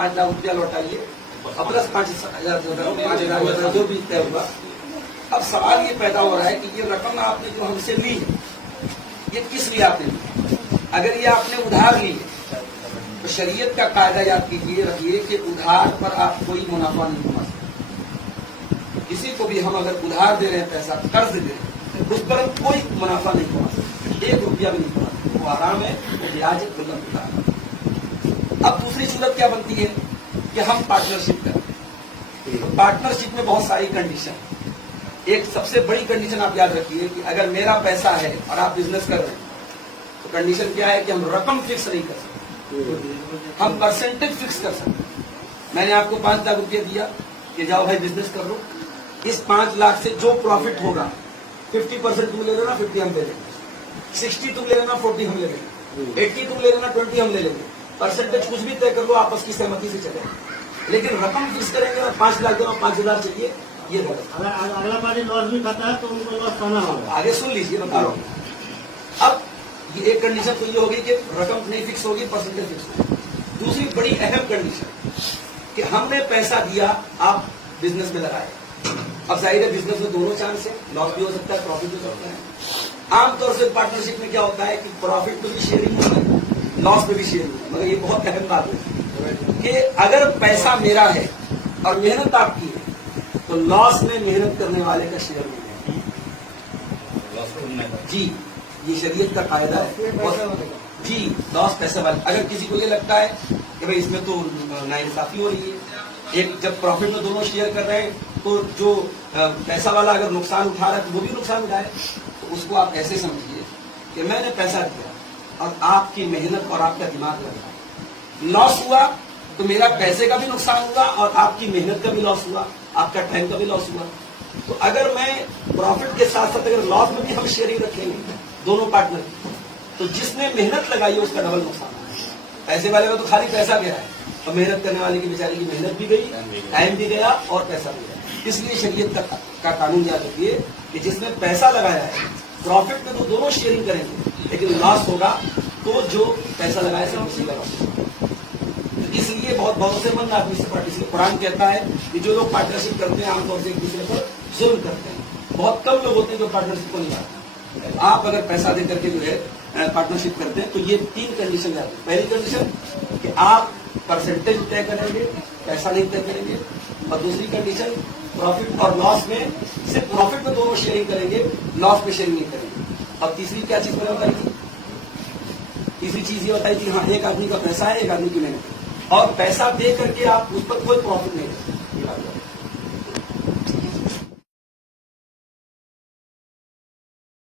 5 लाख रुपया लौटाइए और प्लस 5,000 जो भी तय हुआ। अब सवाल ये पैदा हो रहा है कि ये रकम आपने जो हमसे ली है ये किस लिए आपने ली? अगर ये आपने उधार ली है तो शरीयत का कायदा याद कीजिए, रखिए कि उधार पर आप कोई मुनाफा नहीं कमा सकते। किसी को भी हम अगर उधार दे रहे हैं, पैसा कर्ज दे रहे हैं, उस पर हम कोई मुनाफा नहीं कमा सकते, 1 रुपया भी नहीं कमा सकते। वो आराम है, वो ब्याज है। अब दूसरी सूरत क्या बनती है कि हम पार्टनरशिप करते हैं। तो पार्टनरशिप में बहुत सारी कंडीशन है। एक सबसे बड़ी कंडीशन आप याद रखिए कि अगर मेरा पैसा है और आप बिजनेस कर रहे हैं तो कंडीशन क्या है कि हम रकम फिक्स नहीं कर सकते, हम परसेंटेज फिक्स कर सकते हैं। मैंने आपको 5 लाख रुपया दिया कि जाओ भाई बिजनेस कर लो, इस 5 लाख से जो प्रॉफिट होगा 50% तुम ले लेना, 50 हम ले लेंगे, 60 तुम ले लेना, 40 हम ले लेंगे, 80 तुम ले लेना, 20 हम ले लेंगे। परसेंटेज कुछ भी तय कर लो, आपस की सहमति से चले, लेकिन रकम फिक्स करेंगे और 5 लाख देना, 5,000 चाहिए, ये गलत। अगर अगला पार्टी लॉस भी खाता है तो उनको लॉस पाना होगा। आगे सुन लीजिए, बता रहा हूं। अब ये एक कंडीशन तो ये होगी कि रकम नहीं फिक्स होगी, परसेंटेज फिक्स होगी। दूसरी बड़ी अहम कंडीशन कि हमने पैसा दिया, आप बिजनेस में लगाए। अब जाहिर है बिजनेस में दोनों चांस है, लॉस भी हो सकता है, प्रॉफिट भी हो सकता है। आमतौर से पार्टनरशिप में क्या होता है कि प्रॉफिट में भी शेयरिंग होता है, लॉस में भी शेयरिंग होता है। मगर ये बहुत अहम बात है कि अगर पैसा मेरा है और मेहनत आपकी है तो लॉस में मेहनत करने वाले का शेयर नहीं है। जी, ये शरीयत का कायदा है। जी, लॉस पैसे वाले। अगर किसी को ये लगता है कि भाई इसमें तो नाइंसाफी हो रही है, एक जब प्रॉफिट में दोनों शेयर कर रहे हैं तो जो पैसा वाला अगर नुकसान उठा रहा है तो वो भी नुकसान उठाए, तो उसको आप ऐसे समझिए कि मैंने पैसा दिया और आपकी मेहनत और आपका दिमाग लगा, लॉस हुआ तो मेरा पैसे का भी नुकसान हुआ और आपकी मेहनत का भी लॉस हुआ, आपका टाइम का भी लॉस हुआ। तो अगर मैं प्रॉफिट के साथ साथ अगर लॉस में भी हम शेयरिंग रखेंगे दोनों पार्टनर, तो जिसने मेहनत लगाई है उसका डबल नुकसान है। पैसे वाले का तो खाली पैसा गया है और मेहनत करने वाले की बेचारे की मेहनत भी गई, टाइम भी गया और पैसा भी गया। इसलिए शरीयत का कानून याद रखिए कि जिसने पैसा लगाया है प्रॉफिट में तो दोनों शेयरिंग करेंगे, लेकिन लॉस होगा तो जो पैसा लगाया सिर्फ उसी का लॉस। इसलिए बहुत भरोसेमंद आदमी से पार्टनरशिप, कुरान कहता है कि जो लोग पार्टनरशिप करते हैं आमतौर से एक दूसरे पर जुल्म करते हैं। बहुत कम लोग होते हैं जो पार्टनरशिप को निभाते हैं। आप अगर पैसा दे करके जो है पार्टनरशिप करते हैं तो ये 3 कंडीशन है। पहली कंडीशन कि आप परसेंटेज तय करेंगे, पैसा नहीं तय करेंगे। और दूसरी कंडीशन प्रॉफिट और लॉस में सिर्फ प्रॉफिट में दोनों शेयरिंग करेंगे, लॉस में शेयरिंग नहीं करेंगे। और तीसरी क्या चीज मैंने बताई थी? तीसरी चीज ये बताई थी, हाँ, एक आदमी का पैसा है, एक आदमी की मेहनत, और पैसा दे करके आप उस पर कोई प्रॉफिट नहीं है।